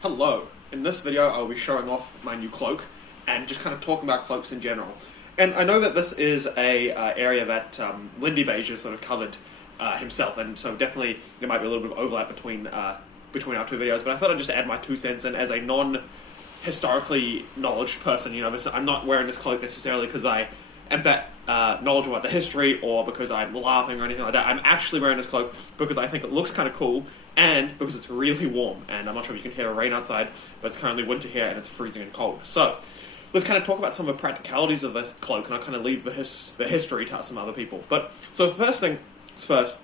Hello. In this video I'll be showing off my new cloak and just kind of talking about cloaks in general. And I know that this is a area that Lindy Beige has sort of covered himself, and so definitely there might be a little bit of overlap between our two videos, but I thought I'd just add my 2 cents in as a non-historically knowledge person. You know, I'm not wearing this cloak necessarily because I am that knowledgeable about the history or because I'm laughing or anything like that. I'm actually wearing this cloak because I think it looks kind of cool and because it's really warm. And I'm not sure if you can hear the rain outside, but it's currently winter here and it's freezing and cold. So let's kind of talk about some of the practicalities of the cloak, and I'll kind of leave the history to some other people. But so first thing first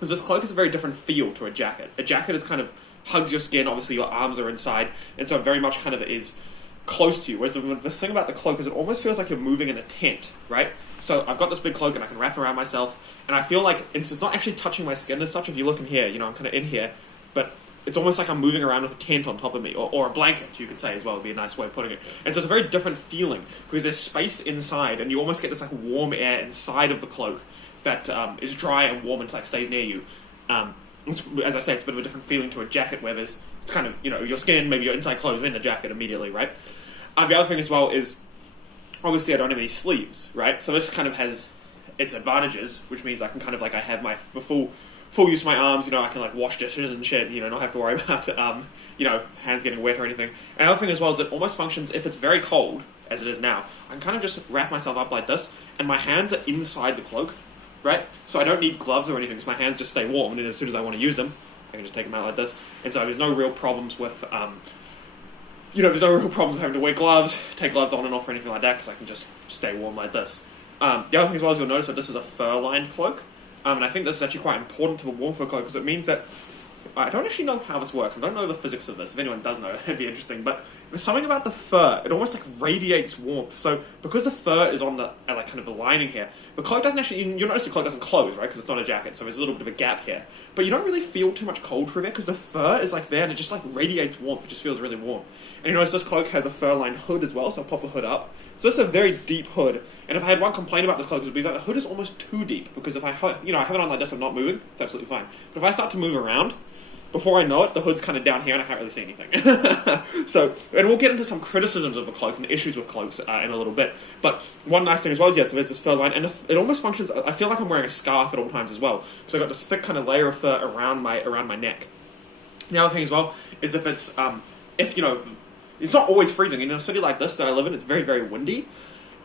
is this cloak has a very different feel to a jacket. A jacket is kind of hugs your skin, obviously your arms are inside, and so it very much kind of is close to you. Whereas the thing about the cloak is it almost feels like you're moving in a tent, right? So I've got this big cloak and I can wrap it around myself, and I feel like it's not actually touching my skin as such. If you look in here, you know, I'm kind of in here, but it's almost like I'm moving around with a tent on top of me, or a blanket, you could say as well, would be a nice way of putting it. And so it's a very different feeling, because there's space inside, and you almost get this like warm air inside of the cloak that is dry and warm and like stays near you. As I say, it's a bit of a different feeling to a jacket where it's kind of, you know, your skin, maybe your inside clothes in the jacket immediately, right? The other thing as well is, obviously I don't have any sleeves, right? So this kind of has its advantages, which means I can kind of like, I have the full use of my arms, you know, I can like wash dishes and shit, you know, not have to worry about, you know, hands getting wet or anything. And the other thing as well is it almost functions, if it's very cold, as it is now, I can kind of just wrap myself up like this, and my hands are inside the cloak, right? So I don't need gloves or anything, because my hands just stay warm, and then as soon as I want to use them, I can just take them out like this. And so there's no real problems with, you know, there's no real problems with having to wear gloves, take gloves on and off or anything like that, because I can just stay warm like this. The other thing as well is you'll notice that this is a fur-lined cloak, and I think this is actually quite important to the warm fur cloak, because it means that, I don't actually know how this works, I don't know the physics of this. If anyone does know, it'd be interesting, but there's something about the fur, it almost like radiates warmth. So because the fur is on the, like kind of the lining here, the cloak doesn't actually, you'll notice the cloak doesn't close, right, because it's not a jacket, so there's a little bit of a gap here. But you don't really feel too much cold through there, because the fur is like there, and it just like radiates warmth, it just feels really warm. And you notice this cloak has a fur-lined hood as well, so I'll pop the hood up. So this is a very deep hood, and if I had one complaint about this cloak, it would be that the hood is almost too deep, because if I have it on like this, I'm not moving, it's absolutely fine. But if I start to move around, before I know it, the hood's kind of down here and I can't really see anything. So, and we'll get into some criticisms of the cloak and issues with cloaks in a little bit. But one nice thing as well is, yes, there's this fur line, and it almost functions, I feel like I'm wearing a scarf at all times as well. So I've got this thick kind of layer of fur around my neck. The other thing as well is if you know, it's not always freezing. In a city like this that I live in, it's very, very windy.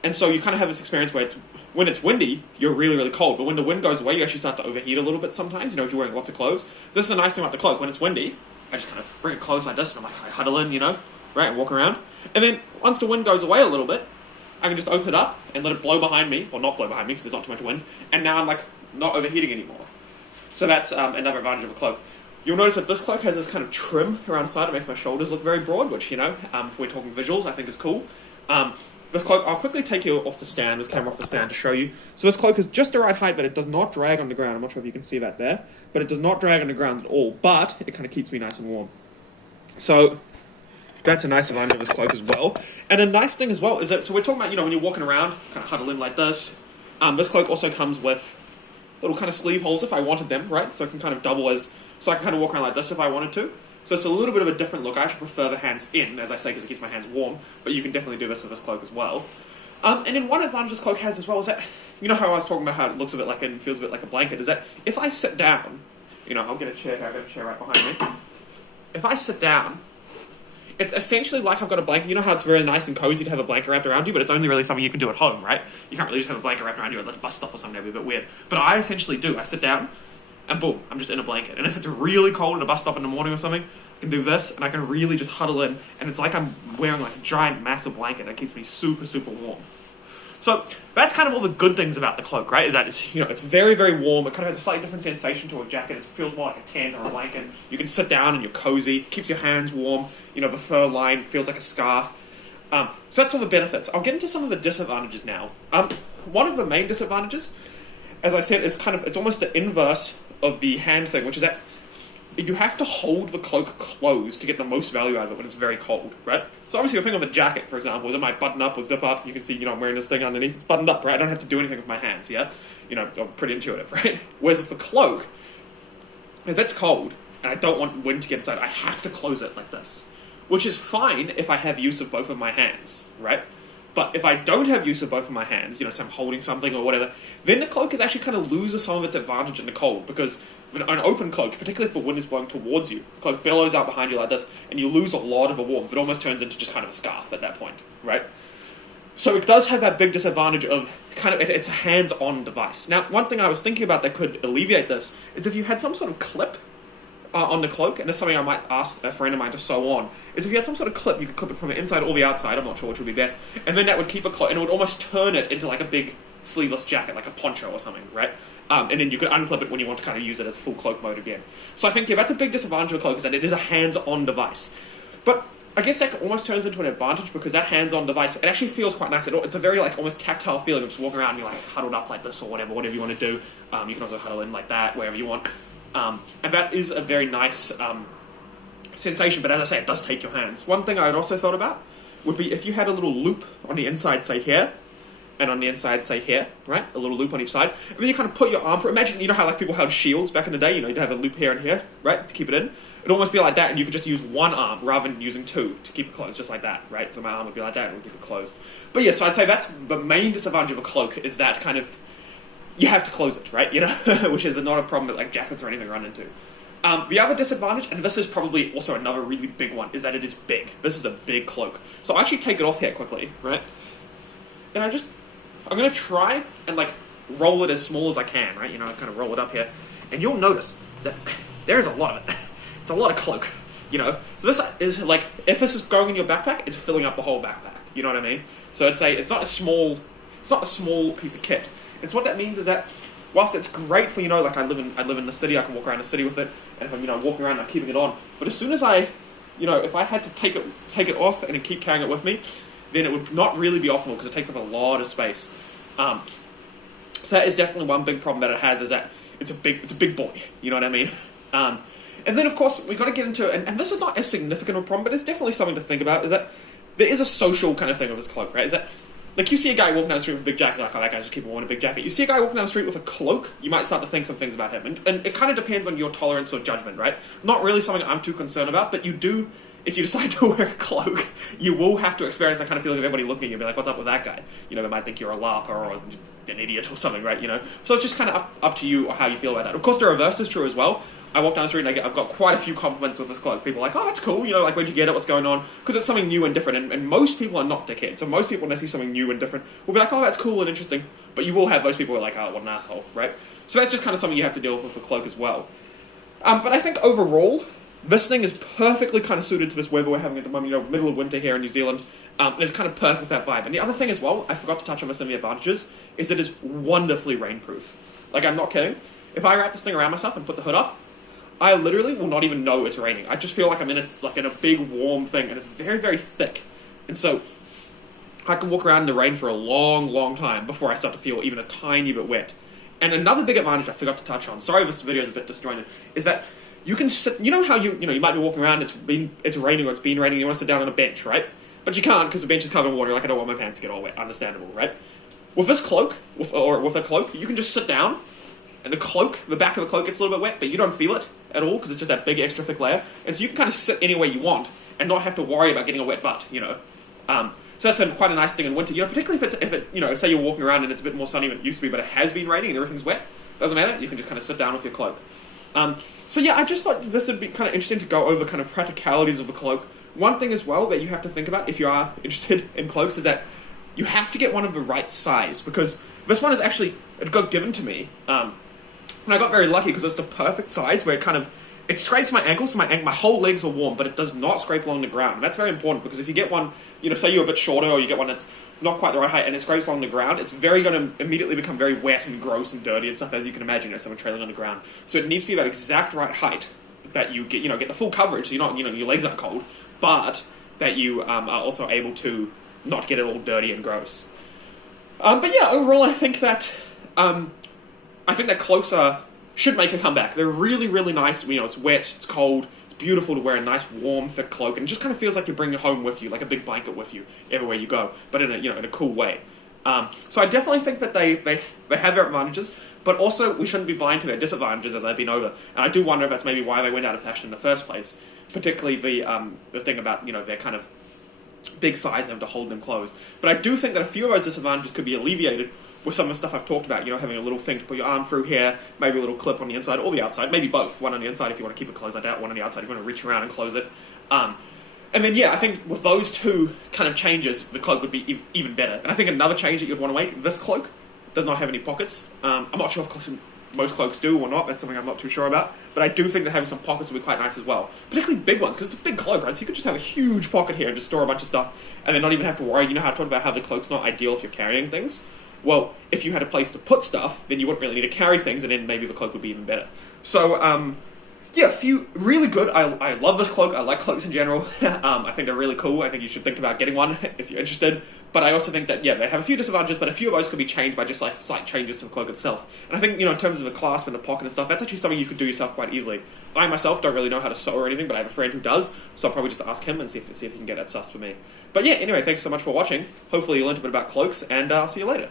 And so you kind of have this experience where when it's windy, you're really, really cold. But when the wind goes away, you actually start to overheat a little bit sometimes, you know, if you're wearing lots of clothes. This is a nice thing about the cloak. When it's windy, I just kind of bring it close like this, and I'm like, I huddle in, you know, right, and walk around. And then once the wind goes away a little bit, I can just open it up and let it blow behind me, or not blow behind me because there's not too much wind, and now I'm like not overheating anymore. So that's another advantage of a cloak. You'll notice that this cloak has this kind of trim around the side. It makes my shoulders look very broad, which, you know, if we're talking visuals, I think is cool. This cloak, I'll quickly take you off the stand, this camera off the stand to show you. So this cloak is just the right height, but it does not drag on the ground. I'm not sure if you can see that there, but it does not drag on the ground at all, but it kind of keeps me nice and warm. So that's a nice advantage of this cloak as well. And a nice thing as well is that, so we're talking about, you know, when you're walking around, kind of huddle in like this. This cloak also comes with little kind of sleeve holes if I wanted them, right? So I can kind of double so I can kind of walk around like this if I wanted to. So it's a little bit of a different look. I actually prefer the hands in, as I say, because it keeps my hands warm, but you can definitely do this with this cloak as well. And then one advantage this cloak has as well is that, you know how I was talking about how it looks a bit like and feels a bit like a blanket, is that if I sit down, you know, I've got a chair right behind me. If I sit down, it's essentially like I've got a blanket. You know how it's very nice and cozy to have a blanket wrapped around you, but it's only really something you can do at home, right? You can't really just have a blanket wrapped around you at like a bus stop or something. That'd be a bit weird. But I essentially do. I sit down, and boom, I'm just in a blanket. And if it's really cold at a bus stop in the morning or something, I can do this, and I can really just huddle in, and it's like I'm wearing like a giant, massive blanket that keeps me super, super warm. So that's kind of all the good things about the cloak, right? Is that it's, you know, it's very, very warm. It kind of has a slightly different sensation to a jacket. It feels more like a tent or a blanket. You can sit down and you're cozy. Keeps your hands warm. You know, the fur line feels like a scarf. So that's all the benefits. I'll get into some of the disadvantages now. One of the main disadvantages, as I said, is it's almost the inverse of the hand thing, which is that you have to hold the cloak closed to get the most value out of it when it's very cold, right? So obviously the thing on the jacket, for example, is it might button up or zip up. You can see, you know, I'm wearing this thing underneath. It's buttoned up, right? I don't have to do anything with my hands, yeah? You know, I'm pretty intuitive, right? Whereas if the cloak, if it's cold, and I don't want wind to get inside, I have to close it like this. Which is fine if I have use of both of my hands, right? But if I don't have use of both of my hands, you know, say I'm holding something or whatever, then the cloak is actually kind of loses some of its advantage in the cold, because an open cloak, particularly if the wind is blowing towards you, the cloak billows out behind you like this, and you lose a lot of the warmth. It almost turns into just kind of a scarf at that point, right? So it does have that big disadvantage of kind of, it's a hands-on device. Now, one thing I was thinking about that could alleviate this is if you had some sort of clip on the cloak, and it's something I might ask a friend of mine to sew on, is if you had some sort of clip, you could clip it from the inside or the outside, I'm not sure which would be best, and then that would keep a cloak, and it would almost turn it into like a big sleeveless jacket, like a poncho or something, right? And then you could unclip it when you want to kind of use it as full cloak mode again. So I think, yeah, that's a big disadvantage of a cloak, is that it is a hands-on device. But I guess that almost turns into an advantage, because that hands-on device, it actually feels quite nice. It's a very like almost tactile feeling of just walking around and you're like huddled up like this or whatever you want to do. You can also huddle in like that, wherever you want. And that is a very nice sensation, but as I say, it does take your hands. One thing I had also thought about would be if you had a little loop on the inside, say here, and on the inside, say here, right? A little loop on each side. And then you kind of put your arm through. Imagine, you know how like people held shields back in the day? You know, you'd have a loop here and here, right? To keep it in. It'd almost be like that, and you could just use one arm rather than using two to keep it closed, just like that, right? So my arm would be like that, and it would keep it closed. But yeah, so I'd say that's the main disadvantage of a cloak, is that kind of, you have to close it, right? You know, which is not a problem that like jackets or anything run into. The other disadvantage, and this is probably also another really big one, is that it is big. This is a big cloak. So I'll actually take it off here quickly, right? And I'm going to try and like roll it as small as I can, right? You know, I kind of roll it up here. And you'll notice that there's a lot of it. It's a lot of cloak, you know? So this is like, if this is going in your backpack, it's filling up the whole backpack. You know what I mean? So it's not a small piece of kit. And so what that means is that whilst it's great for, you know, like I live in the city, I can walk around the city with it, and if I'm, you know, walking around, I'm keeping it on. But as soon as you know, if I had to take it off and keep carrying it with me, then it would not really be optimal, because it takes up a lot of space. So that is definitely one big problem that it has, is that it's a big boy. You know what I mean? And then of course we've got to get into, and this is not as significant a problem, but it's definitely something to think about, is that there is a social kind of thing with this cloak, right? Is that, like, you see a guy walking down the street with a big jacket, like, oh, that guy's just keeping wearing a big jacket. You see a guy walking down the street with a cloak, you might start to think some things about him. And it kind of depends on your tolerance or judgment, right? Not really something I'm too concerned about, but you do, if you decide to wear a cloak, you will have to experience that kind of feeling of everybody looking at you and be like, what's up with that guy? You know, they might think you're a larper or an idiot or something, right? You know? So it's just kind of up to you or how you feel about that. Of course, the reverse is true as well. I walk down the street and I've got quite a few compliments with this cloak. People are like, oh, that's cool, you know, like, where'd you get it, what's going on? Because it's something new and different, and most people are not dickheads. So most people, when they see something new and different, will be like, oh, that's cool and interesting. But you will have those people who are like, oh, what an asshole, right? So that's just kind of something you have to deal with a cloak as well. But I think overall, this thing is perfectly kind of suited to this weather we're having at the moment, you know, middle of winter here in New Zealand. And it's kind of perfect with that vibe. And the other thing as well, I forgot to touch on this in the advantages, is it is wonderfully rainproof. Like, I'm not kidding. If I wrap this thing around myself and put the hood up, I literally will not even know it's raining. I just feel like I'm in a big warm thing, and it's very, very thick. And so I can walk around in the rain for a long, long time before I start to feel even a tiny bit wet. And another big advantage I forgot to touch on, sorry if this video is a bit disjointed, is that you can sit, you know how you might be walking around, it's raining or it's been raining, and you want to sit down on a bench, right? But you can't, because the bench is covered in water. You're like, I don't want my pants to get all wet. Understandable, right? With this cloak, with a cloak, you can just sit down, and the back of the cloak gets a little bit wet, but you don't feel it at all, because it's just that big extra thick layer. And so you can kind of sit anywhere you want, and not have to worry about getting a wet butt, you know. So that's quite a nice thing in winter, you know, particularly if it, you know, say you're walking around and it's a bit more sunny than it used to be, but it has been raining and everything's wet. Doesn't matter, you can just kind of sit down with your cloak. So yeah, I just thought this would be kind of interesting to go over kind of practicalities of a cloak. One thing as well that you have to think about if you are interested in cloaks is that you have to get one of the right size, because this one is actually, it got given to me, and I got very lucky because it's the perfect size where it scrapes my ankles, so my whole legs are warm, but it does not scrape along the ground. And that's very important, because if you get one, you know, say you're a bit shorter, or you get one that's not quite the right height and it scrapes along the ground, it's very going to immediately become very wet and gross and dirty and stuff, as you can imagine, someone trailing on the ground. So it needs to be that exact right height that you get, get the full coverage, so you're not, your legs aren't cold, but that you are also able to not get it all dirty and gross. But yeah, overall, I think that cloaks should make a comeback. They're really, really nice. You know, it's wet, it's cold, it's beautiful to wear a nice, warm, thick cloak, and it just kind of feels like you bring it home with you, like a big blanket with you everywhere you go, but in a cool way. So I definitely think that they have their advantages. But also, we shouldn't be blind to their disadvantages, as I've been over. And I do wonder if that's maybe why they went out of fashion in the first place. Particularly the thing about, their kind of big size and having to hold them closed. But I do think that a few of those disadvantages could be alleviated with some of the stuff I've talked about, having a little thing to put your arm through here, maybe a little clip on the inside or the outside, maybe both. One on the inside if you want to keep it closed like that, one on the outside if you want to reach around and close it. And then, I think with those two kind of changes, the cloak would be even better. And I think another change that you'd want to make, this cloak does not have any pockets. I'm not sure if most cloaks do or not. That's something I'm not too sure about. But I do think that having some pockets would be quite nice as well. Particularly big ones, because it's a big cloak, right? So you could just have a huge pocket here and just store a bunch of stuff and then not even have to worry. You know how I talked about how the cloak's not ideal if you're carrying things? Well, if you had a place to put stuff, then you wouldn't really need to carry things, and then maybe the cloak would be even better. So, few really good. I love this cloak. I like cloaks in general. I think they're really cool. I think you should think about getting one if you're interested. But I also think that, they have a few disadvantages, but a few of those could be changed by just slight changes to the cloak itself. And I think, in terms of the clasp and the pocket and stuff, that's actually something you could do yourself quite easily. I myself don't really know how to sew or anything, but I have a friend who does, so I'll probably just ask him and see if he can get that sussed for me. But anyway, thanks so much for watching. Hopefully you learned a bit about cloaks, and I'll see you later.